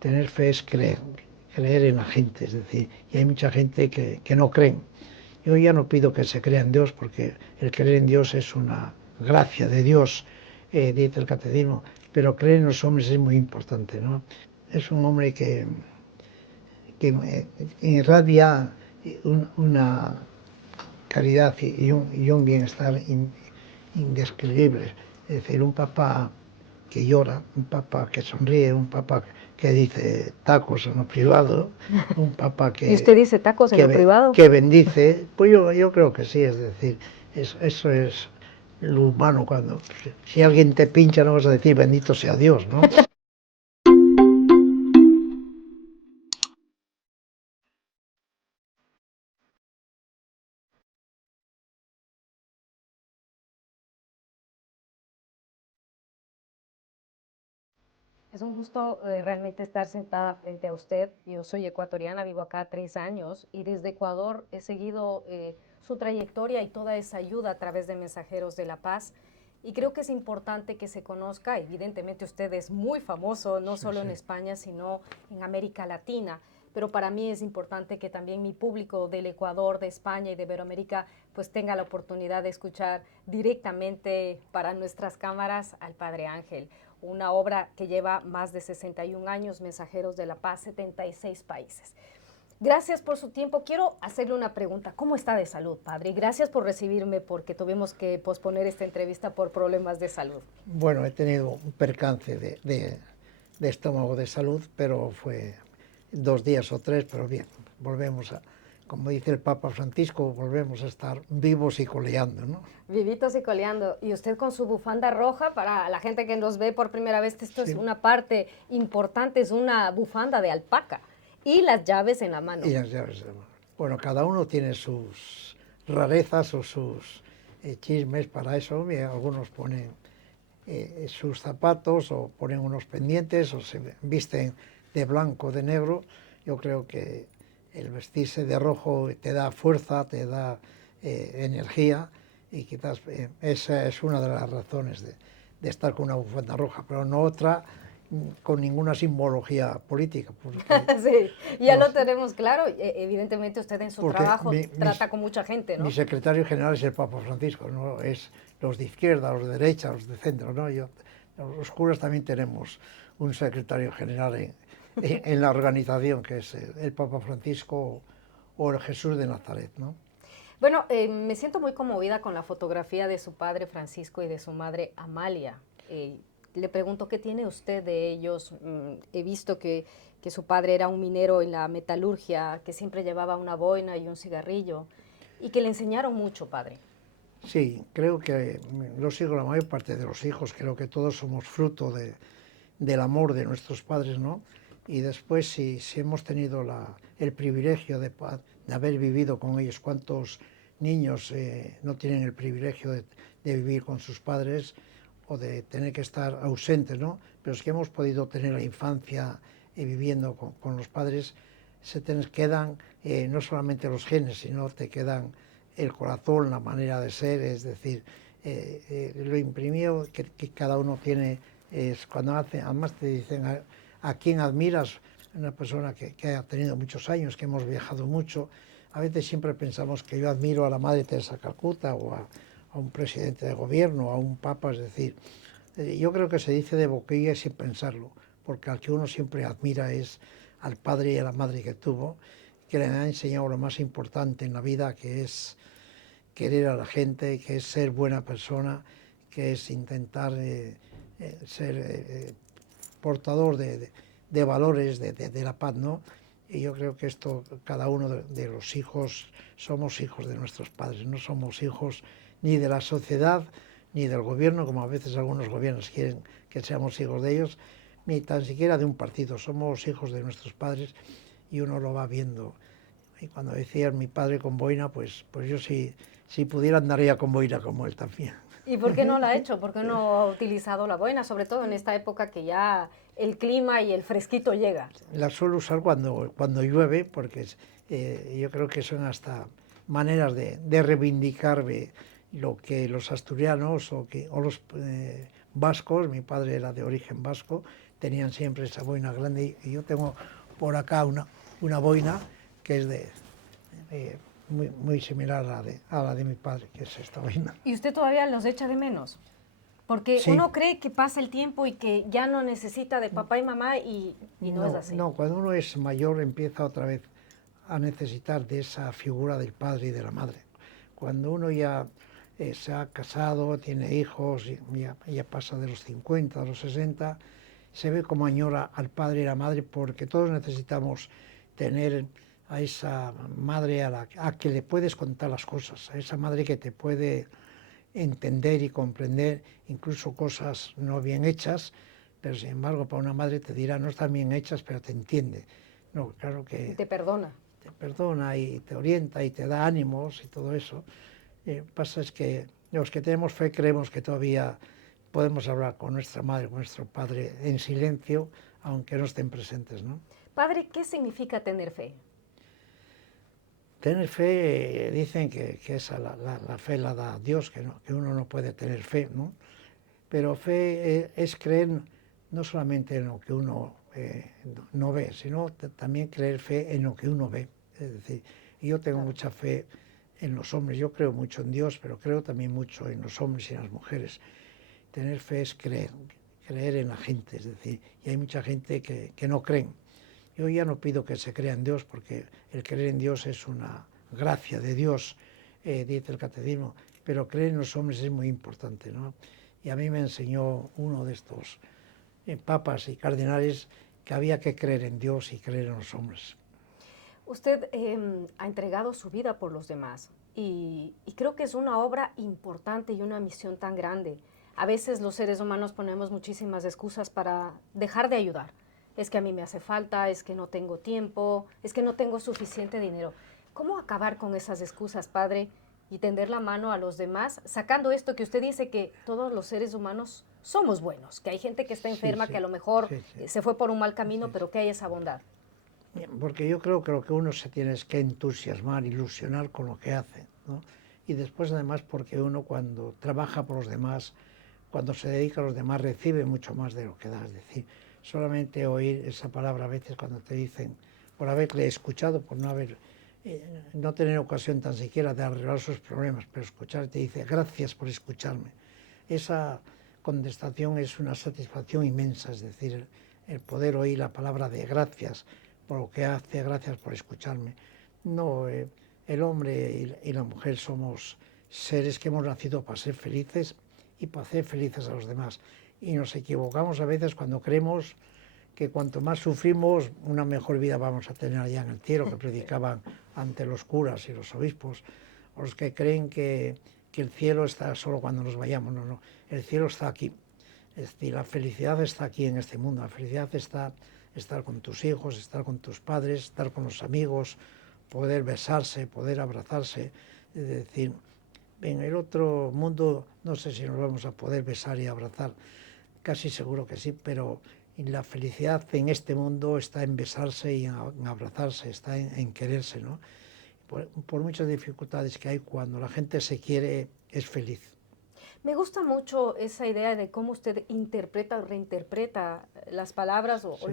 tener fe es creer en la gente, es decir, y hay mucha gente que no creen. Yo ya no pido que se crea en Dios, porque el creer en Dios es una gracia de Dios, dice el catecismo, pero creer en los hombres es muy importante, ¿no? Es un hombre que irradia una caridad y un bienestar indescriptibles. Es decir, un papá que llora, un papá que sonríe, un papá que dice tacos en lo privado, un papá ¿Y usted dice tacos en lo privado? que bendice, pues yo creo que sí, es decir, eso es lo humano. Cuando si alguien te pincha no vas a decir bendito sea Dios, ¿no? Es un gusto realmente estar sentada frente a usted. Yo soy ecuatoriana, vivo acá 3 años y desde Ecuador he seguido su trayectoria y toda esa ayuda a través de Mensajeros de la Paz. Y creo que es importante que se conozca. Evidentemente usted es muy famoso, no solo en España, sino en América Latina. Pero para mí es importante que también mi público del Ecuador, de España y de Iberoamérica pues tenga la oportunidad de escuchar directamente para nuestras cámaras al Padre Ángel, una obra que lleva más de 61 años, Mensajeros de la Paz, 76 países. Gracias por su tiempo. Quiero hacerle una pregunta. ¿Cómo está de salud, padre? Y gracias por recibirme, porque tuvimos que posponer esta entrevista por problemas de salud. Bueno, he tenido un percance de estómago de salud, pero fue 2 días o 3, pero bien, volvemos a, como dice el Papa Francisco, volvemos a estar vivos y coleando, ¿no? Vivitos y coleando. Y usted con su bufanda roja, para la gente que nos ve por primera vez, esto Sí. es una parte importante, es una bufanda de alpaca. Y las llaves en la mano. Y las llaves de la mano. Bueno, cada uno tiene sus rarezas o sus chismes para eso. Algunos ponen sus zapatos o ponen unos pendientes o se visten de blanco o de negro. Yo creo que el vestirse de rojo te da fuerza, te da energía, y quizás esa es una de las razones de estar con una bufanda roja, pero no otra con ninguna simbología política. Sí, ya lo tenemos claro. Evidentemente usted en su trabajo mi, trata con mucha gente, ¿no? Mi secretario general es el Papa Francisco, no es los de izquierda, los de derecha, los de centro, ¿no? Los curas también tenemos un secretario general en la organización, que es el Papa Francisco o el Jesús de Nazaret, ¿no? Bueno, me siento muy conmovida con la fotografía de su padre Francisco y de su madre Amalia. Le pregunto, ¿qué tiene usted de ellos? He visto que su padre era un minero en la metalurgia, que siempre llevaba una boina y un cigarrillo, y que le enseñaron mucho, padre. Sí, creo que los hijos, la mayor parte de los hijos, creo que todos somos fruto del amor de nuestros padres, ¿no? Y después, si hemos tenido el privilegio de haber vivido con ellos, ¿cuántos niños no tienen el privilegio de vivir con sus padres o de tener que estar ausentes, ¿no? Pero es que hemos podido tener la infancia viviendo con los padres, se te quedan no solamente los genes, sino te quedan el corazón, la manera de ser, es decir, lo imprimido que cada uno tiene. Es cuando además te dicen a quién admiras, una persona que ha tenido muchos años, que hemos viajado mucho. A veces siempre pensamos que yo admiro a la Madre Teresa de Calcuta o a un presidente de gobierno, a un papa, es decir, yo creo que se dice de boquilla sin pensarlo, porque al que uno siempre admira es al padre y a la madre que tuvo, que le han enseñado lo más importante en la vida, que es querer a la gente, que es ser buena persona, que es intentar ser portador de valores de la paz, ¿no? Y yo creo que esto, cada uno de los hijos, somos hijos de nuestros padres, no somos hijos ni de la sociedad, ni del gobierno, como a veces algunos gobiernos quieren que seamos hijos de ellos, ni tan siquiera de un partido, somos hijos de nuestros padres y uno lo va viendo. Y cuando decías mi padre con boina, pues yo si pudiera andaría con boina como él también. ¿Y por qué no la ha hecho? ¿Por qué no ha utilizado la boina? Sobre todo en esta época que ya el clima y el fresquito llega. La suelo usar cuando llueve, porque yo creo que son hasta maneras de reivindicar lo que los asturianos o los vascos, mi padre era de origen vasco, tenían siempre esa boina grande y yo tengo por acá una boina que es muy similar a la de mi padre, que es esta boina. ¿Y usted todavía los echa de menos? Porque Sí. uno cree que pasa el tiempo y que ya no necesita de papá y mamá y no es así. No, cuando uno es mayor empieza otra vez a necesitar de esa figura del padre y de la madre. Cuando uno ya se ha casado, tiene hijos, ya pasa de los 50 a los 60, se ve como añora al padre y la madre porque todos necesitamos tener a esa madre a que le puedes contar las cosas, a esa madre que te puede entender y comprender incluso cosas no bien hechas, pero sin embargo para una madre te dirá no están bien hechas, pero te entiende. No, claro que Y te perdona. te perdona y te orienta y te da ánimos y todo eso. Pasa es que los que tenemos fe creemos que todavía podemos hablar con nuestra madre, con nuestro padre en silencio, aunque no estén presentes, ¿no? Padre, ¿qué significa tener fe? Tener fe, dicen que esa la fe la da Dios, que uno no puede tener fe, ¿no? Pero fe es creer no solamente en lo que uno no ve, sino también creer fe en lo que uno ve. Es decir, yo tengo Claro. mucha fe en los hombres, yo creo mucho en Dios, pero creo también mucho en los hombres y en las mujeres. Tener fe es creer en la gente, es decir, y hay mucha gente que no creen. Yo ya no pido que se crea en Dios, porque el creer en Dios es una gracia de Dios, dice el catecismo, pero creer en los hombres es muy importante, ¿no? Y a mí me enseñó uno de estos papas y cardenales que había que creer en Dios y creer en los hombres. Usted ha entregado su vida por los demás y creo que es una obra importante y una misión tan grande. A veces los seres humanos ponemos muchísimas excusas para dejar de ayudar. Es que a mí me hace falta, es que no tengo tiempo, es que no tengo suficiente dinero. ¿Cómo acabar con esas excusas, padre, y tender la mano a los demás, sacando esto que usted dice que todos los seres humanos somos buenos, que hay gente que está enferma, Sí, que a lo mejor sí. se fue por un mal camino, Sí. pero que hay esa bondad? Porque yo creo que lo que uno se tiene es que entusiasmar, ilusionar con lo que hace, ¿no? Y después además porque uno cuando trabaja por los demás, cuando se dedica a los demás, recibe mucho más de lo que da. Es decir, solamente oír esa palabra a veces cuando te dicen, por haberle escuchado, por no tener ocasión tan siquiera de arreglar sus problemas, pero escuchar te dice, gracias por escucharme. Esa contestación es una satisfacción inmensa, es decir, el poder oír la palabra de gracias por lo que hace, gracias por escucharme. No, el hombre y la mujer somos seres que hemos nacido para ser felices y para hacer felices a los demás. Y nos equivocamos a veces cuando creemos que cuanto más sufrimos, una mejor vida vamos a tener allá en el cielo, que predicaban ante los curas y los obispos, o los que creen que el cielo está solo cuando nos vayamos. No, no, el cielo está aquí. Es decir, la felicidad está aquí en este mundo, la felicidad está estar con tus hijos, estar con tus padres, estar con los amigos, poder besarse, poder abrazarse. Es decir, en el otro mundo no sé si nos vamos a poder besar y abrazar, casi seguro que sí, pero la felicidad en este mundo está en besarse y en abrazarse, está en quererse, ¿no? Por muchas dificultades que hay, cuando la gente se quiere, es feliz. Me gusta mucho esa idea de cómo usted interpreta o reinterpreta las palabras o Sí.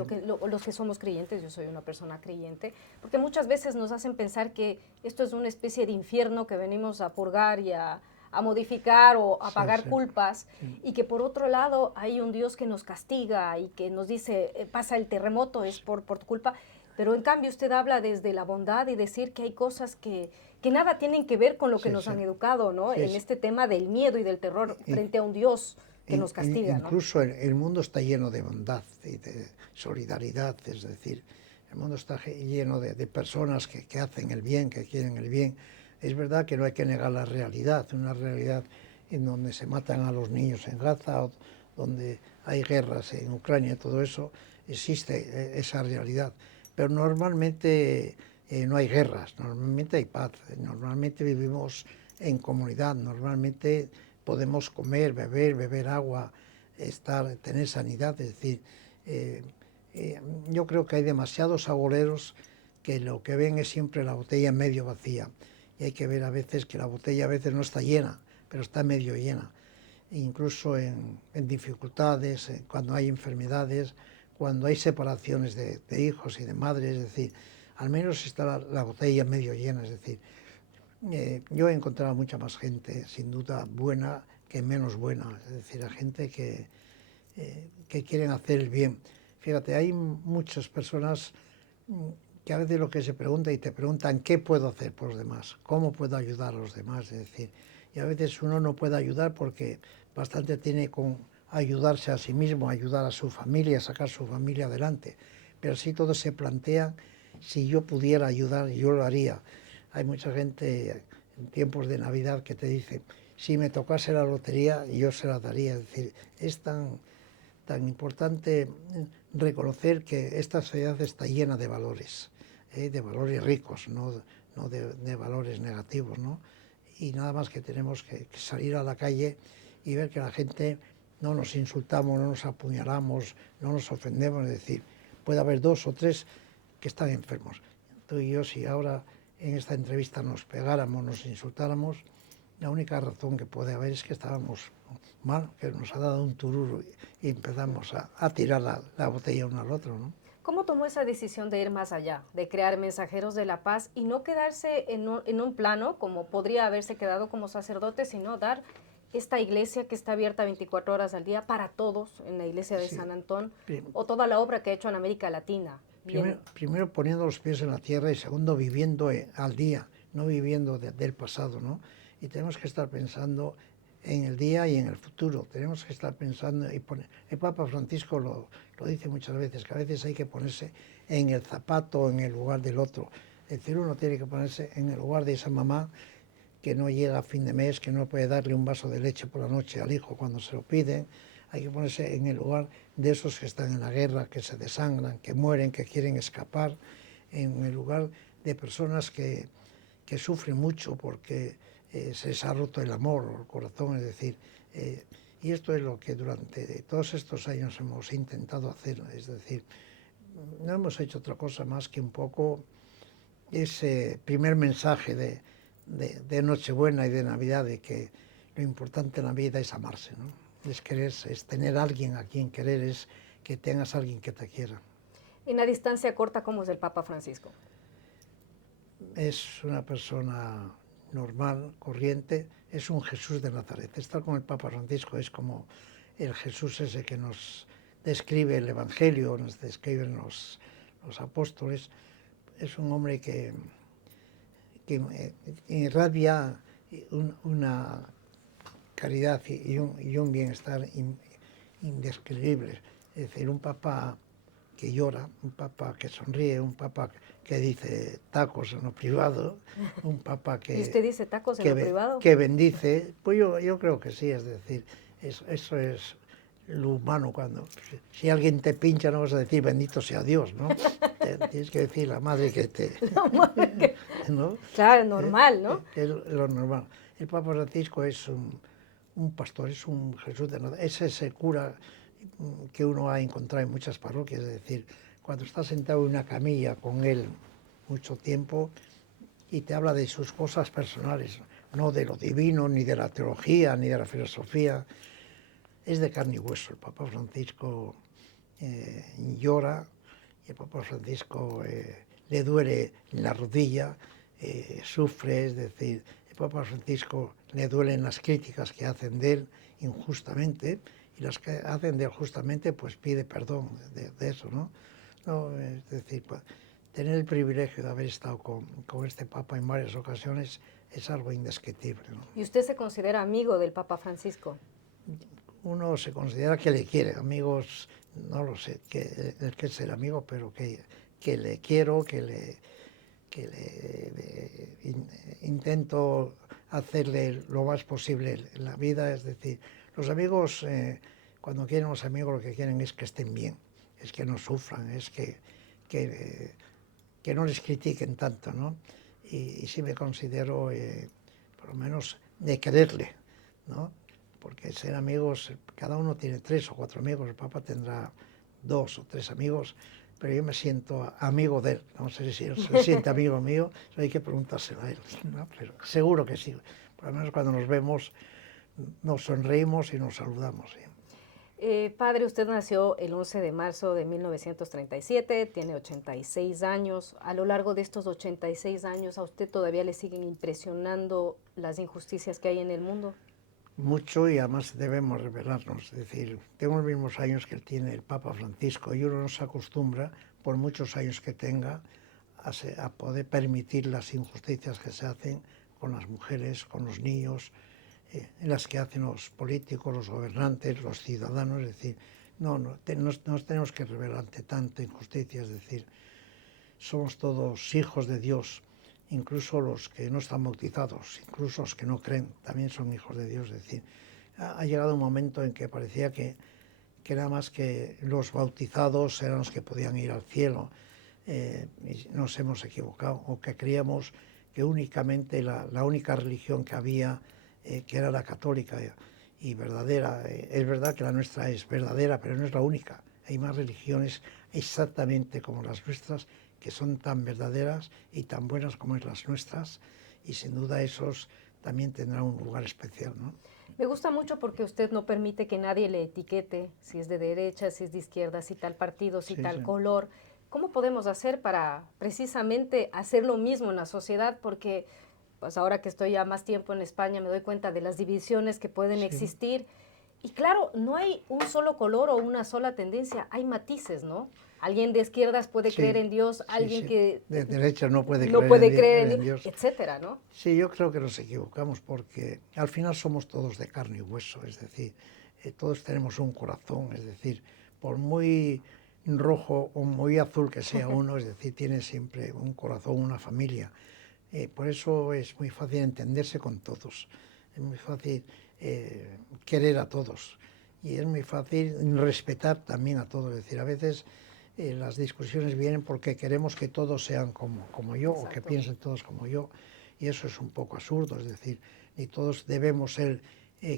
los que somos creyentes. Yo soy una persona creyente, porque muchas veces nos hacen pensar que esto es una especie de infierno que venimos a purgar y a modificar o a Sí, pagar sí, culpas, sí. y que por otro lado hay un Dios que nos castiga y que nos dice, pasa el terremoto, es por tu culpa. Pero en cambio usted habla desde la bondad y decir que hay cosas que nada tienen que ver con lo que Sí, nos sí. han educado, ¿no? Sí, En sí. este tema del miedo y del terror Y- frente a un Dios que nos castiga, ¿no? Incluso el mundo está lleno de bondad y de solidaridad, es decir, el mundo está lleno de personas que hacen el bien, que quieren el bien. Es verdad que no hay que negar la realidad, una realidad en donde se matan a los niños en Gaza, o donde hay guerras en Ucrania, todo eso, existe esa realidad. Pero normalmente no hay guerras, normalmente hay paz, normalmente vivimos en comunidad, normalmente podemos comer, beber agua, tener sanidad. Es decir, eh, yo creo que hay demasiados agoreros que lo que ven es siempre la botella medio vacía. Y hay que ver a veces que la botella a veces no está llena, pero está medio llena. E incluso en dificultades, cuando hay enfermedades, cuando hay separaciones de hijos y de madres, es decir, al menos está la botella medio llena, es decir, yo he encontrado mucha más gente, sin duda, buena que menos buena, es decir, a gente que quieren hacer el bien. Fíjate, hay muchas personas que a veces lo que se pregunta y te preguntan qué puedo hacer por los demás, cómo puedo ayudar a los demás, es decir, y a veces uno no puede ayudar porque bastante tiene con ayudarse a sí mismo, ayudar a su familia, sacar su familia adelante, pero si todo se plantea, si yo pudiera ayudar, yo lo haría. Hay mucha gente en tiempos de Navidad que te dice, si me tocase la lotería, yo se la daría, es decir, es tan importante reconocer que esta sociedad está llena de valores ricos, no de valores negativos, ¿no? Y nada más que tenemos que salir a la calle y ver que la gente no nos insultamos, no nos apuñalamos, no nos ofendemos, es decir, puede haber 2 o 3 que están enfermos. Tú y yo, si ahora en esta entrevista nos pegáramos, nos insultáramos, la única razón que puede haber es que estábamos mal, que nos ha dado un tururo y empezamos a tirar la botella uno al otro, ¿no? ¿Cómo tomó esa decisión de ir más allá, de crear mensajeros de la paz y no quedarse en un plano como podría haberse quedado como sacerdote, sino dar esta iglesia que está abierta 24 horas al día para todos en la iglesia de Sí. San Antón o toda la obra que ha hecho en América Latina? Primero poniendo los pies en la tierra y segundo viviendo al día, no viviendo del pasado, ¿no? Y tenemos que estar pensando en el día y en el futuro. Tenemos que estar pensando y poner. El Papa Francisco lo dice muchas veces, que a veces hay que ponerse en el zapato, en el lugar del otro. Es decir, uno tiene que ponerse en el lugar de esa mamá que no llega a fin de mes, que no puede darle un vaso de leche por la noche al hijo cuando se lo piden. Hay que ponerse en el lugar de esos que están en la guerra, que se desangran, que mueren, que quieren escapar, en el lugar de personas que sufren mucho porque se les ha roto el amor o el corazón, es decir, y esto es lo que durante todos estos años hemos intentado hacer, es decir, no hemos hecho otra cosa más que un poco ese primer mensaje de Nochebuena y de Navidad, de que lo importante en la vida es amarse, ¿no? Es quererse, es tener a alguien a quien querer, es que tengas a alguien que te quiera. En la distancia corta, ¿cómo es el Papa Francisco? Es una persona normal, corriente, es un Jesús de Nazaret. Estar con el Papa Francisco es como el Jesús ese que nos describe el Evangelio, nos describen los apóstoles. Es un hombre que irradia una caridad y un bienestar indescriptibles. Es decir, un papa que llora, un papa que sonríe, un papa que dice tacos en lo privado, un papa que... ¿Y usted dice tacos en lo privado? Que bendice. Pues yo creo que sí, es decir, eso es lo humano. Cuando si alguien te pincha no vas a decir bendito sea Dios, ¿no? Tienes que decir la madre que te... ¿no? Claro, normal, ¿no? Es lo normal. El Papa Francisco es un pastor, es un Jesús de Nazaret, es ese cura que uno ha encontrado en muchas parroquias, es decir, cuando está sentado en una camilla con él mucho tiempo y te habla de sus cosas personales, no de lo divino, ni de la teología, ni de la filosofía, es de carne y hueso. El Papa Francisco llora y el Papa Francisco le duele la rodilla, sufre, es decir, el Papa Francisco le duelen las críticas que hacen de él injustamente y las que hacen de él justamente pues pide perdón de eso, ¿no? No, es decir, pues, tener el privilegio de haber estado con este Papa en varias ocasiones es algo indescriptible, ¿no? ¿Y usted se considera amigo del Papa Francisco? Uno se considera que le quiere, amigos, no lo sé, el que es el amigo, pero que le quiero, intento hacerle lo más posible en la vida, es decir, los amigos, cuando quieren los amigos lo que quieren es que estén bien, es que no sufran, es que no les critiquen tanto, ¿no? Y sí me considero, por lo menos, de quererle, ¿no? Porque ser amigos, cada uno tiene 3 o 4 amigos, el Papa tendrá 2 o 3 amigos, pero yo me siento amigo de él. No sé si él se siente amigo mío, eso hay que preguntárselo a él, ¿no? Pero seguro que sí. Por lo menos cuando nos vemos nos sonreímos y nos saludamos. ¿Sí? Padre, usted nació el 11 de marzo de 1937, tiene 86 años. A lo largo de estos 86 años, ¿a usted todavía le siguen impresionando las injusticias que hay en el mundo? Mucho, y además debemos revelarnos. Es decir, tengo los mismos años que tiene el Papa Francisco y uno no se acostumbra, por muchos años que tenga, a poder permitir las injusticias que se hacen con las mujeres, con los niños, en las que hacen los políticos, los gobernantes, los ciudadanos. Es decir, nos tenemos que revelar ante tanta injusticia. Es decir, somos todos hijos de Dios, incluso los que no están bautizados, incluso los que no creen, también son hijos de Dios. Es decir, ha llegado un momento en que parecía que nada más que los bautizados eran los que podían ir al cielo, y nos hemos equivocado, o que creíamos que únicamente la única religión que había, que era la católica y verdadera. Es verdad que la nuestra es verdadera, pero no es la única. Hay más religiones exactamente como las nuestras, que son tan verdaderas y tan buenas como es las nuestras, y sin duda esos también tendrán un lugar especial, ¿no? Me gusta mucho porque usted no permite que nadie le etiquete si es de derecha, si es de izquierda, si tal partido, si Sí, tal sí. color. ¿Cómo podemos hacer para precisamente hacer lo mismo en la sociedad? Porque pues ahora que estoy ya más tiempo en España me doy cuenta de las divisiones que pueden Sí. existir. Y claro, no hay un solo color o una sola tendencia, hay matices, ¿no? Alguien de izquierdas puede creer Sí, en Dios, sí, alguien sí. que De derecha no puede no creer puede creer en en Dios, Dios. etcétera, ¿no? Sí, yo creo que nos equivocamos porque al final somos todos de carne y hueso. Es decir, todos tenemos un corazón. Es decir, por muy rojo o muy azul que sea uno, es decir, tiene siempre un corazón, una familia. Por eso es muy fácil entenderse con todos, es muy fácil querer a todos, y es muy fácil respetar también a todos. Es decir, a veces las discusiones vienen porque queremos que todos sean como yo, o que Exacto. piensen todos como yo, y eso es un poco absurdo. Es decir, ni todos debemos ser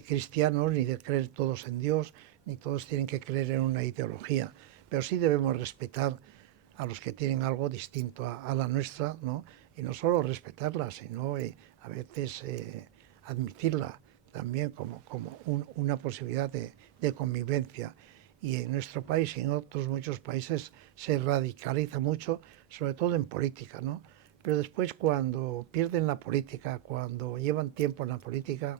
cristianos, ni de creer todos en Dios, ni todos tienen que creer en una ideología, pero sí debemos respetar a los que tienen algo distinto a la nuestra, ¿no? Y no solo respetarla, sino a veces admitirla también como una posibilidad de convivencia. Y en nuestro país y en otros muchos países se radicaliza mucho, sobre todo en política, ¿no? Pero después, cuando pierden la política, cuando llevan tiempo en la política,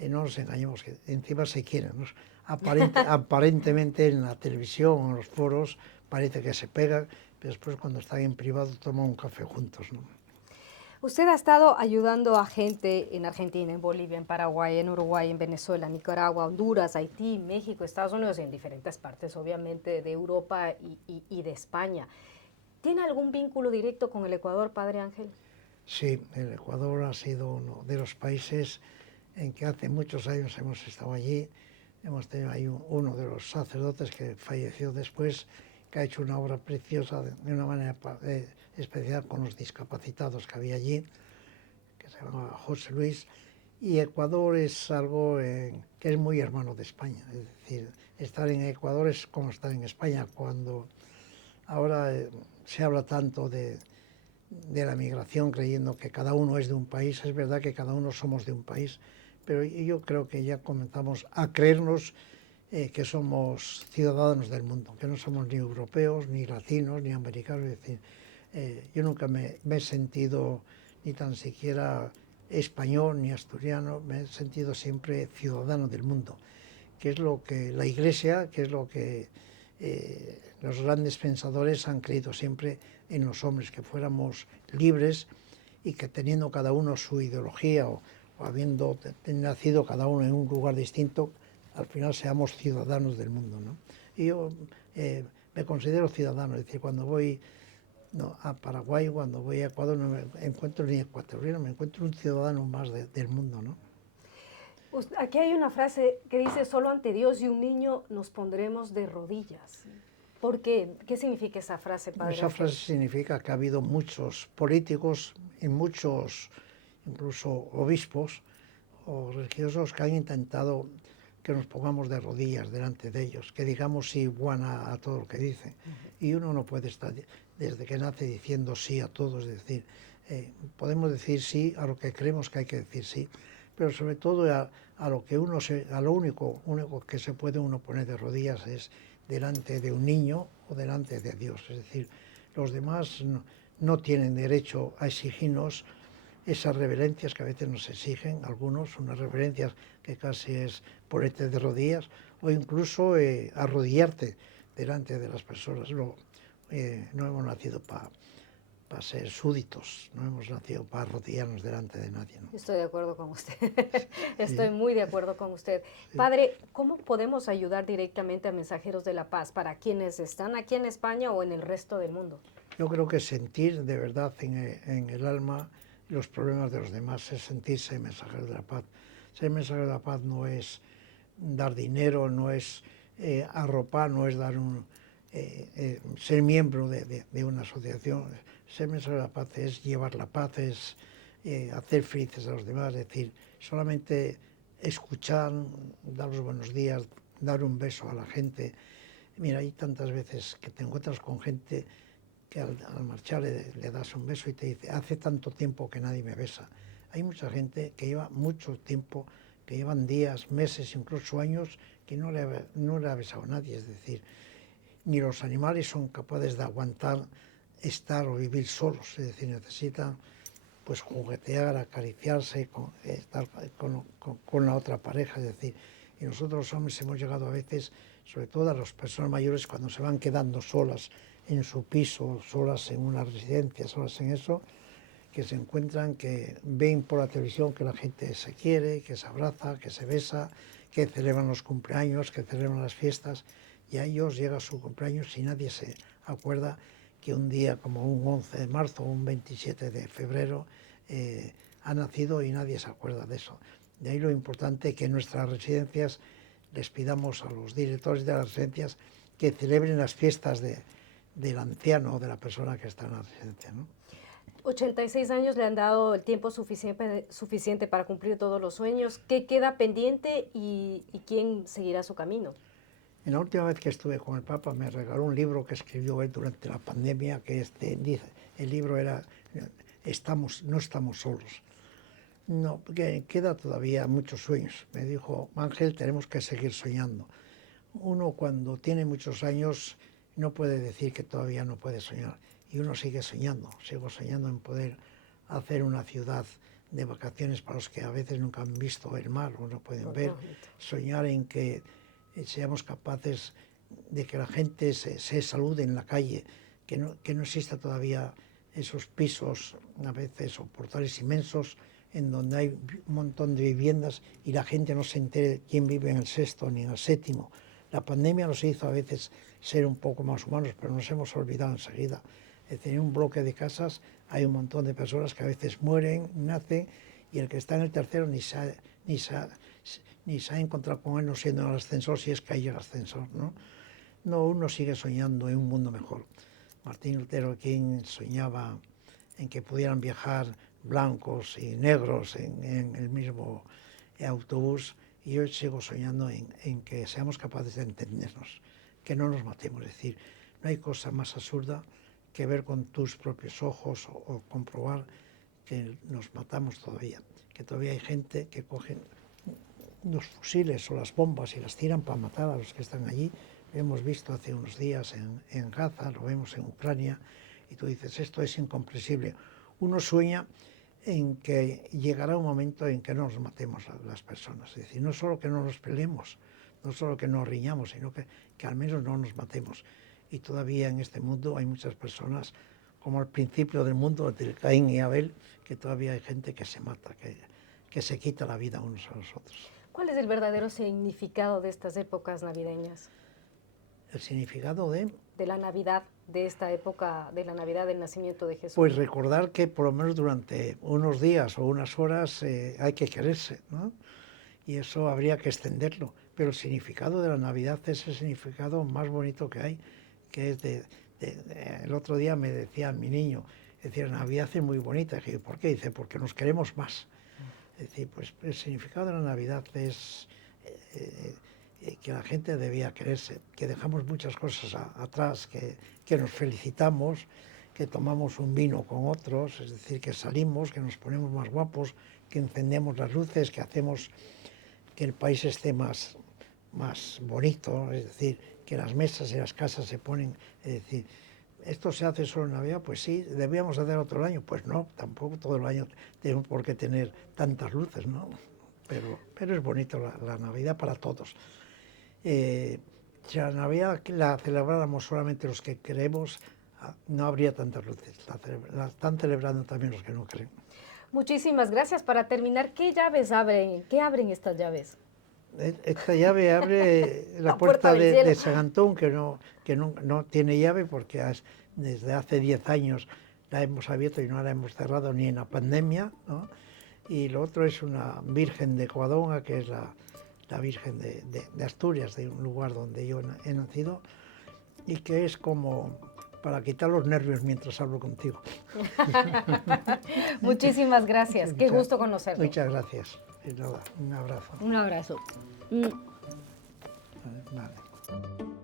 no nos engañemos, que encima se quieren, ¿no? Aparentemente en la televisión o en los foros parece que se pegan, pero después cuando están en privado toman un café juntos, ¿no? Usted ha estado ayudando a gente en Argentina, en Bolivia, en Paraguay, en Uruguay, en Venezuela, Nicaragua, Honduras, Haití, México, Estados Unidos y en diferentes partes, obviamente, de Europa y de España. ¿Tiene algún vínculo directo con el Ecuador, Padre Ángel? Sí, el Ecuador ha sido uno de los países en que hace muchos años hemos estado allí. Hemos tenido ahí uno de los sacerdotes que falleció después, que ha hecho una obra preciosa de una manera especial con los discapacitados que había allí, que se llama José Luis. Y Ecuador es algo que es muy hermano de España. Es decir, estar en Ecuador es como estar en España. Cuando ahora se habla tanto de la migración, creyendo que cada uno es de un país, es verdad que cada uno somos de un país, pero yo creo que ya comenzamos a creernos que somos ciudadanos del mundo, que no somos ni europeos, ni latinos, ni americanos. Es decir, yo nunca me he sentido ni tan siquiera español ni asturiano, me he sentido siempre ciudadano del mundo, que es lo que la Iglesia, que es lo que los grandes pensadores han creído siempre en los hombres, que fuéramos libres y que teniendo cada uno su ideología o habiendo nacido cada uno en un lugar distinto, al final seamos ciudadanos del mundo, ¿no? Y yo me considero ciudadano. Es decir, cuando voy a Paraguay, cuando voy a Ecuador, no me encuentro ni ecuatoriano, me encuentro un ciudadano más del mundo, ¿no? Aquí hay una frase que dice, solo ante Dios y un niño nos pondremos de rodillas. ¿Por qué? ¿Qué significa esa frase, Padre Esa Ángel? frase significa que ha habido muchos políticos y muchos, incluso obispos o religiosos, que han intentado que nos pongamos de rodillas delante de ellos, que digamos sí buena a todo lo que dicen. Y uno no puede estar desde que nace diciendo sí a todo. Es decir, podemos decir sí a lo que creemos que hay que decir sí, pero sobre todo a lo que a lo único que se puede uno poner de rodillas es delante de un niño o delante de Dios. Es decir, los demás no tienen derecho a exigirnos esas reverencias que a veces nos exigen algunos, unas reverencias que casi es ponerte de rodillas o incluso arrodillarte delante de las personas. No hemos nacido para ser súditos, no hemos nacido para arrodillarnos delante de nadie, ¿no? Estoy de acuerdo con usted. Estoy Sí, muy de acuerdo con usted. sí. Padre, ¿cómo podemos ayudar directamente a Mensajeros de la Paz para quienes están aquí en España o en el resto del mundo? Yo creo que sentir de verdad en el alma los problemas de los demás es sentirse mensajero de la paz. Ser mensajero de la paz no es dar dinero, no es arropar, no es dar ser miembro de una asociación. Ser mensajero de la paz es llevar la paz, es hacer felices a los demás, es decir, solamente escuchar, dar los buenos días, dar un beso a la gente. Mira, hay tantas veces que te encuentras con gente que al marchar le das un beso y te dice, hace tanto tiempo que nadie me besa. Hay mucha gente que lleva mucho tiempo, que llevan días, meses, incluso años, que no le ha besado a nadie. Es decir, ni los animales son capaces de aguantar estar o vivir solos. Es decir, necesitan pues juguetear, acariciarse, estar con la otra pareja. Es decir, y nosotros los hombres hemos llegado a veces, sobre todo a las personas mayores, cuando se van quedando solas en su piso, solas en una residencia, solas en eso, que se encuentran, que ven por la televisión que la gente se quiere, que se abraza, que se besa, que celebran los cumpleaños, que celebran las fiestas, y a ellos llega su cumpleaños y nadie se acuerda que un día como un 11 de marzo o un 27 de febrero ha nacido y nadie se acuerda de eso. De ahí lo importante que en nuestras residencias les pidamos a los directores de las residencias que celebren las fiestas del anciano o de la persona que está en la residencia, ¿no? 86 años le han dado el tiempo suficiente para cumplir todos los sueños. ¿Qué queda pendiente y quién seguirá su camino? En la última vez que estuve con el Papa me regaló un libro que escribió él durante la pandemia, que dice, el libro era No estamos solos. No, porque queda todavía muchos sueños. Me dijo, Ángel, tenemos que seguir soñando. Uno cuando tiene muchos años no puede decir que todavía no puede soñar. Y uno sigue soñando. Sigo soñando en poder hacer una ciudad de vacaciones para los que a veces nunca han visto el mar o no pueden ver. Soñar en que seamos capaces de que la gente se salude en la calle, que no exista todavía esos pisos a veces o portales inmensos en donde hay un montón de viviendas y la gente no se entere quién vive en el sexto ni en el séptimo. La pandemia nos hizo a veces ser un poco más humanos, pero nos hemos olvidado enseguida. Es decir, en un bloque de casas hay un montón de personas que a veces mueren, nacen, y el que está en el tercero ni se ha encontrado con él no siendo en el ascensor, si es que hay el ascensor, ¿no? No, uno sigue soñando en un mundo mejor. Martín Lutero King soñaba en que pudieran viajar blancos y negros en el mismo autobús, y yo sigo soñando en que seamos capaces de entendernos, que no nos matemos. Es decir, no hay cosa más absurda que ver con tus propios ojos o comprobar que nos matamos todavía, que todavía hay gente que coge los fusiles o las bombas y las tiran para matar a los que están allí. Lo hemos visto hace unos días en Gaza, lo vemos en Ucrania, y tú dices, esto es incomprensible. Uno sueña en que llegará un momento en que no nos matemos a las personas. Es decir, no solo que no nos peleemos, no solo que no riñamos, sino que al menos no nos matemos. Y todavía en este mundo hay muchas personas, como al principio del mundo, de Caín y Abel, que todavía hay gente que se mata, que se quita la vida unos a los otros. ¿Cuál es el verdadero significado de estas épocas navideñas? El significado de la Navidad, de esta época, de la Navidad del nacimiento de Jesús. Pues recordar que por lo menos durante unos días o unas horas hay que quererse, ¿no? Y eso habría que extenderlo. Pero el significado de la Navidad es el significado más bonito que hay, que es el otro día me decía mi niño, decía, la Navidad es muy bonita. Y dije, ¿por qué? Dice, porque nos queremos más. Es decir, pues el significado de la Navidad es que la gente debía quererse, que dejamos muchas cosas atrás, que nos felicitamos, que tomamos un vino con otros, es decir, que salimos, que nos ponemos más guapos, que encendemos las luces, que hacemos que el país esté más bonito, es decir, que las mesas y las casas se ponen, es decir, ¿esto se hace solo en Navidad? Pues sí. ¿Debíamos hacer otro año? Pues no, tampoco todo el año tenemos por qué tener tantas luces, ¿no? Pero es bonito la Navidad para todos. Si la Navidad la celebráramos solamente los que queremos, no habría tantas luces. La están celebrando también los que no creen. Muchísimas gracias. Para terminar, ¿qué llaves abren? ¿Qué abren estas llaves? Esta llave abre la puerta de San Antón, que no tiene llave porque desde hace 10 años la hemos abierto y no la hemos cerrado ni en la pandemia, ¿no? Y lo otro es una Virgen de Covadonga, que es la Virgen de Asturias, de un lugar donde yo he nacido, y que es como para quitar los nervios mientras hablo contigo. Muchísimas gracias. Qué gusto conocerte. Muchas gracias. Y nada, un abrazo. Un abrazo. Vale.